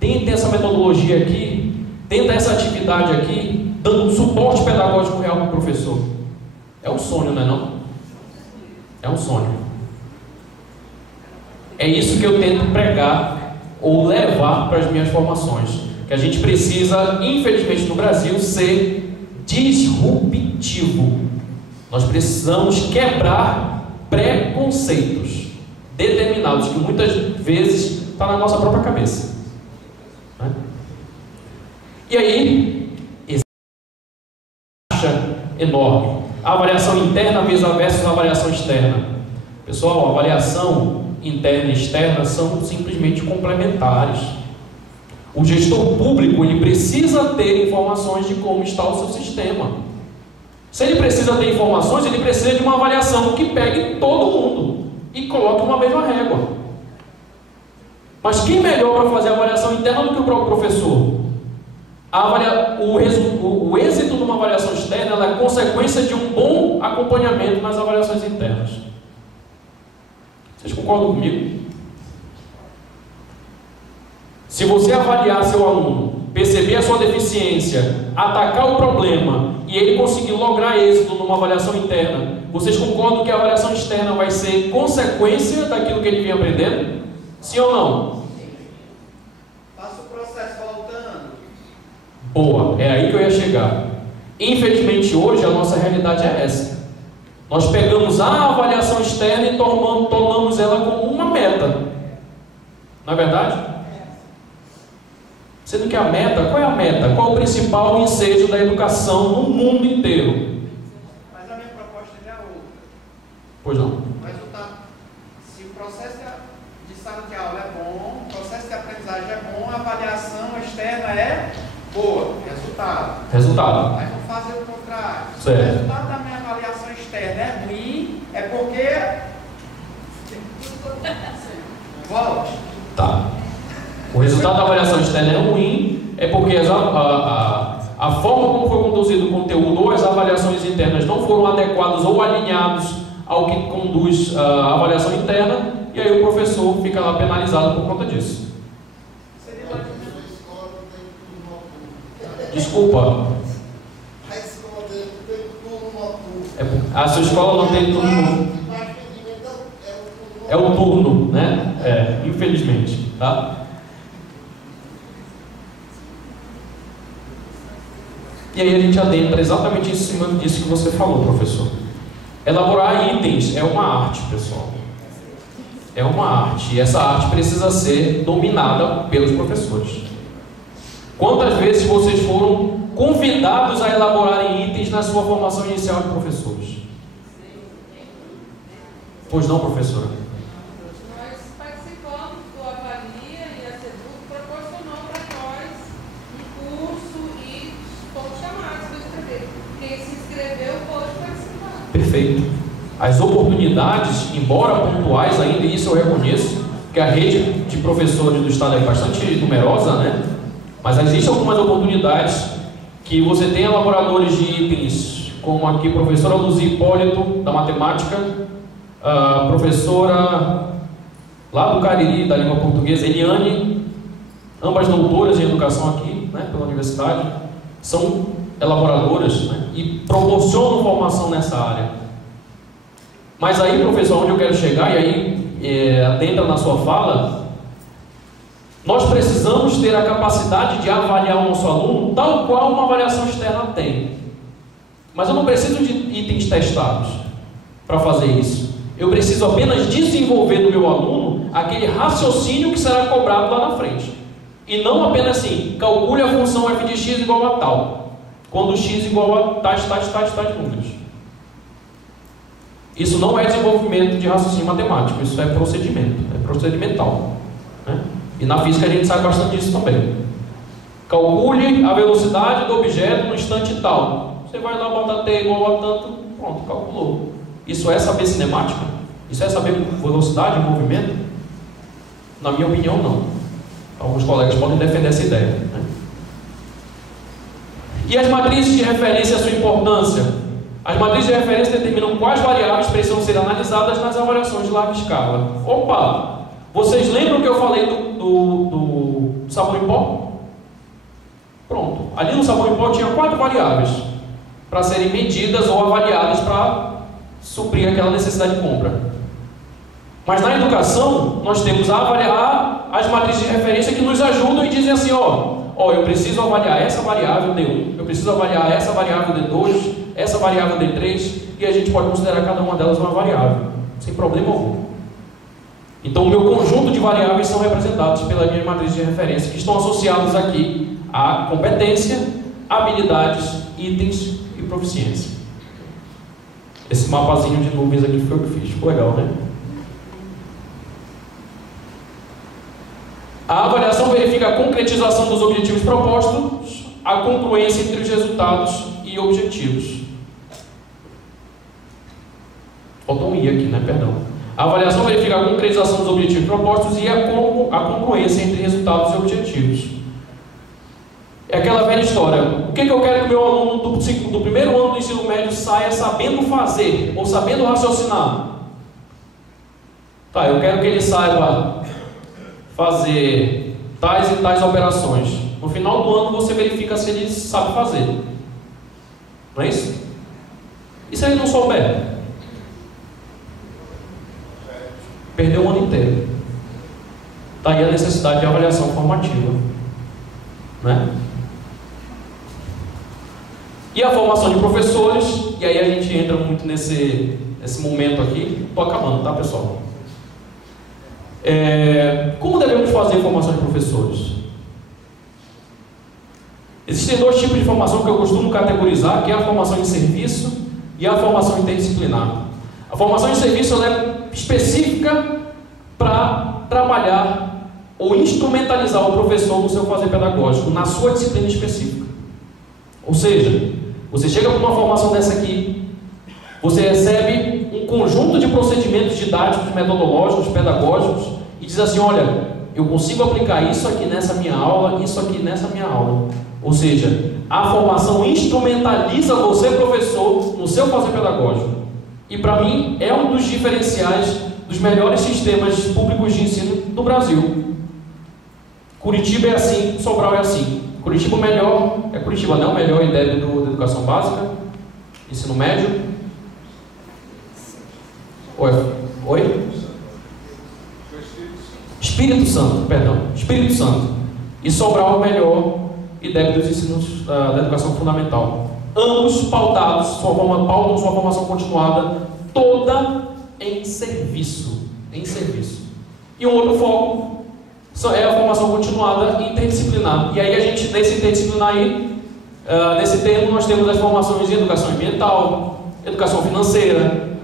tenta essa metodologia aqui, tenta essa atividade aqui, dando um suporte pedagógico real para o professor. É um sonho, não é não? É um sonho. É isso que eu tento pregar ou levar para as minhas formações. Que a gente precisa, infelizmente no Brasil, ser disruptivo. Nós precisamos quebrar preconceitos determinados que muitas vezes está na nossa própria cabeça, né? E aí, acha enorme. A avaliação interna versus a avaliação externa. Pessoal, a avaliação interna e externa são simplesmente complementares. O gestor público, ele precisa ter informações de como está o seu sistema. Se ele precisa ter informações, ele precisa de uma avaliação que pegue todo mundo e coloque uma mesma régua. Mas quem melhor para fazer a avaliação interna do que o próprio professor? O êxito de uma avaliação externa ela é consequência de um bom acompanhamento nas avaliações internas. Vocês concordam comigo? Se você avaliar seu aluno, perceber a sua deficiência, atacar o problema e ele conseguir lograr êxito numa avaliação interna, vocês concordam que a avaliação externa vai ser consequência daquilo que ele vem aprendendo? Sim ou não? Passa o processo voltando. Boa, é aí que eu ia chegar. Infelizmente hoje a nossa realidade é essa. Nós pegamos a avaliação externa e tornamos ela como uma meta. Não é verdade? Sendo que a meta, qual é a meta? Qual é o principal ensejo da educação no mundo inteiro? Mas a minha proposta é outra. Pois não. Mas se o processo de sala de aula é bom, o processo de aprendizagem é bom, a avaliação externa é boa. Resultado. Aí vou fazer o contrário. Se o resultado da minha avaliação externa é ruim, é porque... Volte. Tá. O resultado da avaliação externa é ruim, é porque a forma como foi conduzido o conteúdo ou as avaliações internas não foram adequadas ou alinhados ao que conduz a avaliação interna, e aí o professor fica lá penalizado por conta disso. Desculpa. A sua escola não tem turno. É o turno, né? Infelizmente, tá? E aí a gente adentra exatamente em cima disso que você falou, professor. Elaborar itens é uma arte, pessoal. É uma arte. E essa arte precisa ser dominada pelos professores. Quantas vezes vocês foram convidados a elaborarem itens na sua formação inicial de professores? Pois não, professora? Nós participamos do Avalia e a SEDUC proporcionou para nós um curso e fomos chamados para escrever. Quem se inscreveu pôde participar. Perfeito. As oportunidades, embora pontuais ainda, e isso eu reconheço, que a rede de professores do estado é bastante numerosa, né? Mas existem algumas oportunidades que você tem elaboradores de itens, como aqui a professora Luzia Hipólito, da matemática, a professora lá do Cariri, da língua portuguesa, Eliane, ambas doutoras em educação aqui, né, pela universidade, são elaboradoras, né, e proporcionam formação nessa área. Mas aí, professor, onde eu quero chegar, e aí adentra na sua fala, nós precisamos ter a capacidade de avaliar o nosso aluno tal qual uma avaliação externa tem. Mas eu não preciso de itens testados para fazer isso. Eu preciso apenas desenvolver no meu aluno aquele raciocínio que será cobrado lá na frente. E não apenas assim, calcule a função f de x igual a tal, quando x igual a tais números. Isso não é desenvolvimento de raciocínio matemático, isso é procedimento, é procedimental, né? E na física a gente sabe bastante disso também. Calcule a velocidade do objeto no instante tal. Você vai lá, bota t igual a tanto, pronto, calculou. Isso é saber cinemática? Isso é saber velocidade, movimento? Na minha opinião, não. Alguns colegas podem defender essa ideia, né? E as matrizes de referência, a sua importância? As matrizes de referência determinam quais variáveis precisam ser analisadas nas avaliações de larga escala. Opa! Vocês lembram que eu falei do sabão em pó? Pronto. Ali no sabão em pó tinha 4 variáveis para serem medidas ou avaliadas para suprir aquela necessidade de compra. Mas na educação, nós temos a avaliar as matrizes de referência que nos ajudam e dizem assim, eu preciso avaliar essa variável D1, eu preciso avaliar essa variável D2, essa variável D3, e a gente pode considerar cada uma delas uma variável, sem problema algum. Então, o meu conjunto de variáveis são representados pelas minhas matrizes de referência, que estão associados aqui a competência, habilidades, itens e proficiência. Esse mapazinho de nuvens aqui foi o que fiz, ficou legal, né? A avaliação verifica a concretização dos objetivos propostos, a congruência entre os resultados e objetivos. Faltou um I aqui, né? Perdão. A avaliação verifica a concretização dos objetivos propostos e a congruência entre resultados e objetivos. É aquela velha história. O que eu quero que o meu aluno do primeiro ano do ensino médio saia sabendo fazer ou sabendo raciocinar? Tá, eu quero que ele saiba fazer tais e tais operações. No final do ano você verifica se ele sabe fazer. Não é isso? E se ele não souber? Perdeu o ano inteiro. Está aí a necessidade de avaliação formativa, né? E a formação de professores, e aí a gente entra muito nesse momento aqui. Estou acabando, tá, pessoal? Como devemos fazer formação de professores? Existem 2 tipos de formação que eu costumo categorizar, que é a formação de serviço e a formação interdisciplinar. A formação de serviço ela é específica para trabalhar ou instrumentalizar o professor no seu fazer pedagógico, na sua disciplina específica. Ou seja, você chega para uma formação dessa aqui, você recebe um conjunto de procedimentos didáticos, metodológicos, pedagógicos, e diz assim, olha, eu consigo aplicar isso aqui nessa minha aula, isso aqui nessa minha aula. Ou seja, a formação instrumentaliza você, professor, no seu fazer pedagógico. E para mim é um dos diferenciais dos melhores sistemas públicos de ensino do Brasil. Curitiba é assim, Sobral é assim. Curitiba o melhor, Curitiba não é o melhor IDEB da educação básica, ensino médio. Oi? Espírito Santo, perdão. Espírito Santo. E Sobral é o melhor IDEB dos ensinos da educação fundamental. Ambos pautados, pautam sua formação continuada, toda em serviço. E um outro foco é a formação continuada interdisciplinar. E aí a gente, nesse interdisciplinar aí, nesse termo, nós temos as formações de educação ambiental, educação financeira,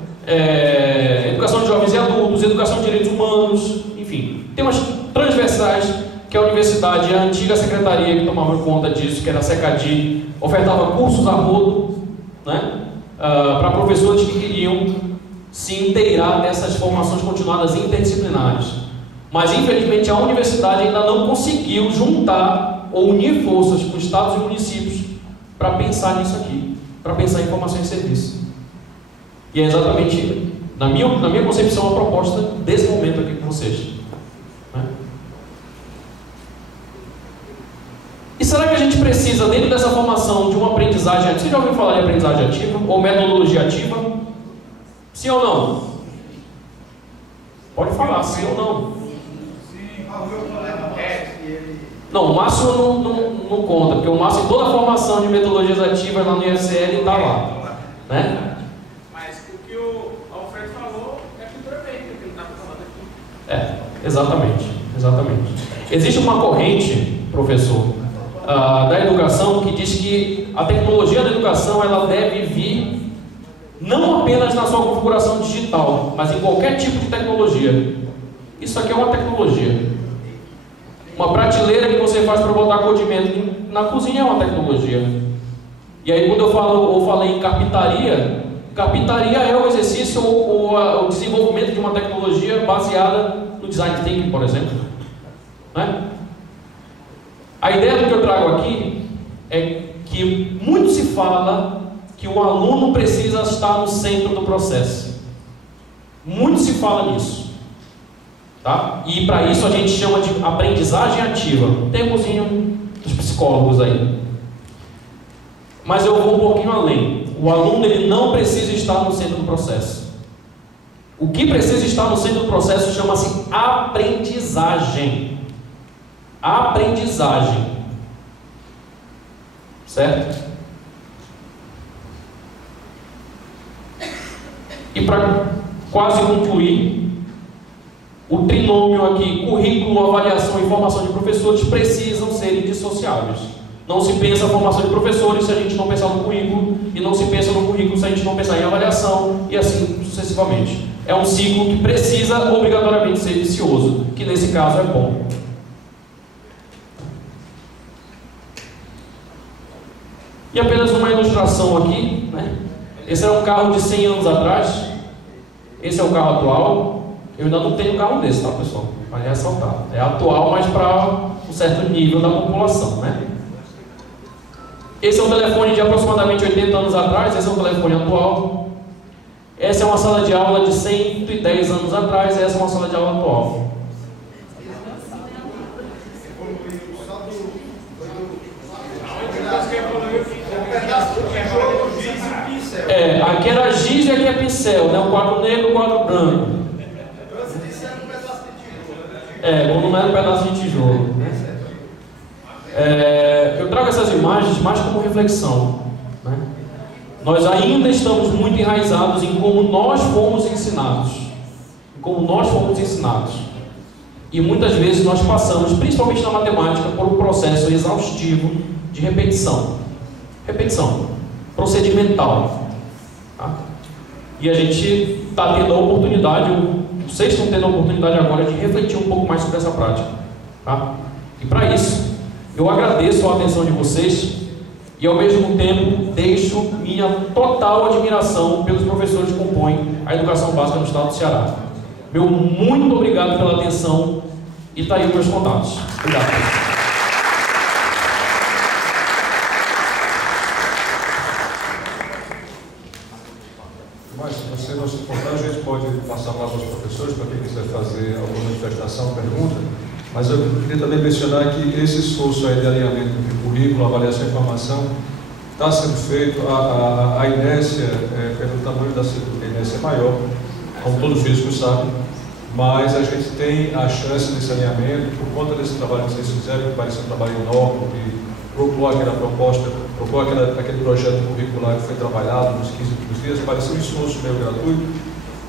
educação de jovens e adultos, educação de direitos humanos, enfim. Temas transversais que a universidade, a antiga secretaria que tomava conta disso, que era a SECADI, ofertava cursos a rodo, né, para professores que queriam se inteirar dessas formações continuadas interdisciplinares. Mas, infelizmente, a universidade ainda não conseguiu juntar ou unir forças com estados e municípios para pensar nisso aqui, para pensar em formação e serviço. E é exatamente, na minha concepção, a proposta desse momento aqui com vocês. Né? E será que a gente precisa, dentro dessa formação, de uma aprendizagem ativa? Você já ouviu falar de aprendizagem ativa? Ou metodologia ativa? Sim ou não? Pode falar, sim ou não? Sim, o meu colega não, o Márcio não conta, porque o Márcio, em toda a formação de metodologias ativas lá no IFCL, está lá. Né? Mas o que o Alfredo falou é cultura médica que ele estava falando aqui. Exatamente. Existe uma corrente, professor, da educação que diz que a tecnologia da educação ela deve vir não apenas na sua configuração digital, mas em qualquer tipo de tecnologia. Isso aqui é uma tecnologia. Uma prateleira que você faz para botar condimento na cozinha é uma tecnologia. E aí, quando eu falei em carpintaria, carpintaria é o exercício ou o desenvolvimento de uma tecnologia baseada no design thinking, por exemplo. Né? A ideia do que eu trago aqui é que muito se fala que o aluno precisa estar no centro do processo. Muito se fala nisso. Tá? E para isso a gente chama de aprendizagem ativa. Termozinho dos psicólogos aí. Mas eu vou um pouquinho além. O aluno ele não precisa estar no centro do processo. O que precisa estar no centro do processo chama-se aprendizagem. Aprendizagem. Certo? E para quase concluir, o trinômio aqui, currículo, avaliação e formação de professores precisam ser indissociáveis. Não se pensa a formação de professores se a gente não pensar no currículo, e não se pensa no currículo se a gente não pensar em avaliação, e assim sucessivamente. É um ciclo que precisa obrigatoriamente ser vicioso, que nesse caso é bom. E apenas uma ilustração aqui, né? Esse era um carro de 100 anos atrás, esse é o carro atual. Eu ainda não tenho um carro desse, tá, pessoal? Para ressaltar. É atual, mas para um certo nível da população, né? Esse é um telefone de aproximadamente 80 anos atrás, esse é um telefone atual. Essa é uma sala de aula de 110 anos atrás, essa é uma sala de aula atual. Aqui era giz e aqui é pincel, né? O quadro negro e o quadro branco. Quando não era um pedaço de tijolo. Eu trago essas imagens mais como reflexão, né? Nós ainda estamos muito enraizados em como nós fomos ensinados. E muitas vezes nós passamos, principalmente na matemática, por um processo exaustivo de repetição. Procedimental. Tá? E a gente está tendo a oportunidade, vocês estão tendo a oportunidade agora de refletir um pouco mais sobre essa prática. Tá? E para isso, eu agradeço a atenção de vocês e ao mesmo tempo deixo minha total admiração pelos professores que compõem a educação básica no estado do Ceará. Meu muito obrigado pela atenção e está aí os meus contatos. Obrigado. Mas se você não se importar, a gente pode passar a palavra aos professores para quem quiser fazer alguma manifestação, pergunta. Mas eu queria também mencionar que esse esforço aí de alinhamento entre currículo, avaliação e informação está sendo feito. A inércia, pelo tamanho da CEDUC, a inércia é maior, como todo físico sabe, mas a gente tem a chance desse alinhamento por conta desse trabalho que vocês fizeram, que parece um trabalho enorme, que propôs aquela proposta, propôs aquele projeto curricular que foi trabalhado nos 15 últimos dias, pareceu um esforço meio gratuito,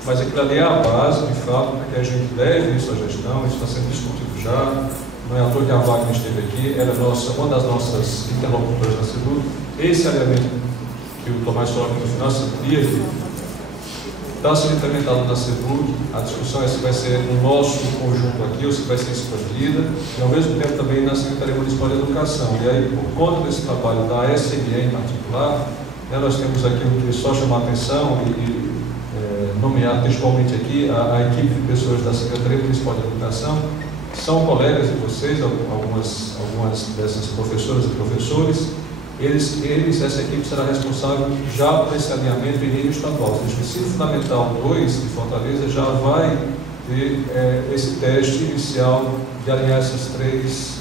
mas aquilo ali é a base, de fato, que a gente deve isso à gestão, isso está sendo discutido já, não é à toa que a Wagner esteve aqui, ela é uma das nossas interlocutoras na CEDUC. Esse alinhamento que o Tomás falou no final, que está sendo implementado na CEDUC, a discussão é se vai ser no nosso conjunto aqui ou se vai ser expandida, e ao mesmo tempo também na Secretaria Municipal de Educação. E aí, por conta desse trabalho da SME em particular, nós temos aqui o que só chamar a atenção e nomear textualmente aqui a equipe de pessoas da Secretaria Municipal de Educação, são colegas de vocês, algumas dessas professoras e professores. Essa equipe será responsável já por esse alinhamento em nível estadual. Ou seja, o Ensino Fundamental 2 de Fortaleza já vai ter esse teste inicial de alinhar essas três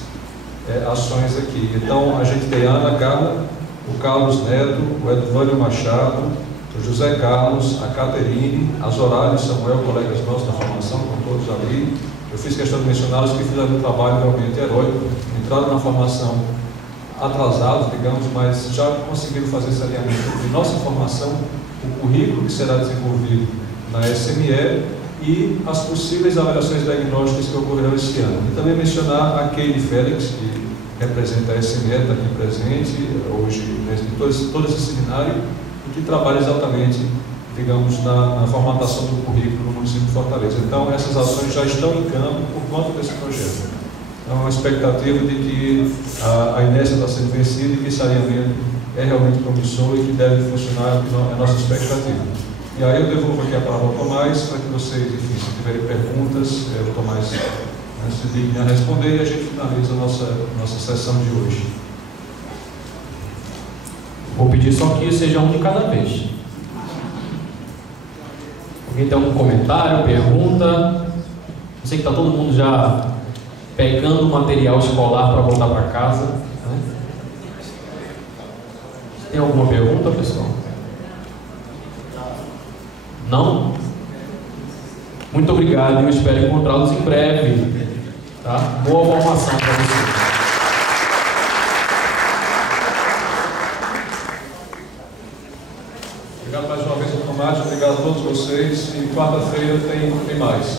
ações aqui. Então, a gente tem a Ana Carla, o Carlos Neto, o Edvânio Machado, o José Carlos, a Caterine, a Zoraide e Samuel, colegas nossos da formação, com todos ali. Eu fiz questão de mencioná-los que fizeram um trabalho realmente heróico, entraram na formação atrasados, digamos, mas já conseguiram fazer esse alinhamento de nossa formação, o currículo que será desenvolvido na SME e as possíveis avaliações diagnósticas que ocorrerão esse ano. E também mencionar a Keile Félix, que representa a SME, está aqui presente hoje, em todo esse seminário, e que trabalha exatamente digamos, na formatação do currículo no município de Fortaleza. Então, essas ações já estão em campo por conta desse projeto. Então, uma expectativa de que a inércia está sendo vencida e que esse alinhamento é realmente promissor e que deve funcionar, é a nossa expectativa. E aí eu devolvo aqui a palavra ao Tomás, para que vocês, enfim, se tiverem perguntas, o Tomás se digne a responder e a gente finaliza a nossa sessão de hoje. Vou pedir só que seja um de cada vez. Alguém tem algum comentário, pergunta? Eu sei que está todo mundo já pegando material escolar para voltar para casa. Né? Tem alguma pergunta, pessoal? Não? Muito obrigado e eu espero encontrá-los em breve. Tá? Boa formação para vocês. Obrigado mais uma vez ao Tomás, obrigado a todos vocês e quarta-feira tem mais.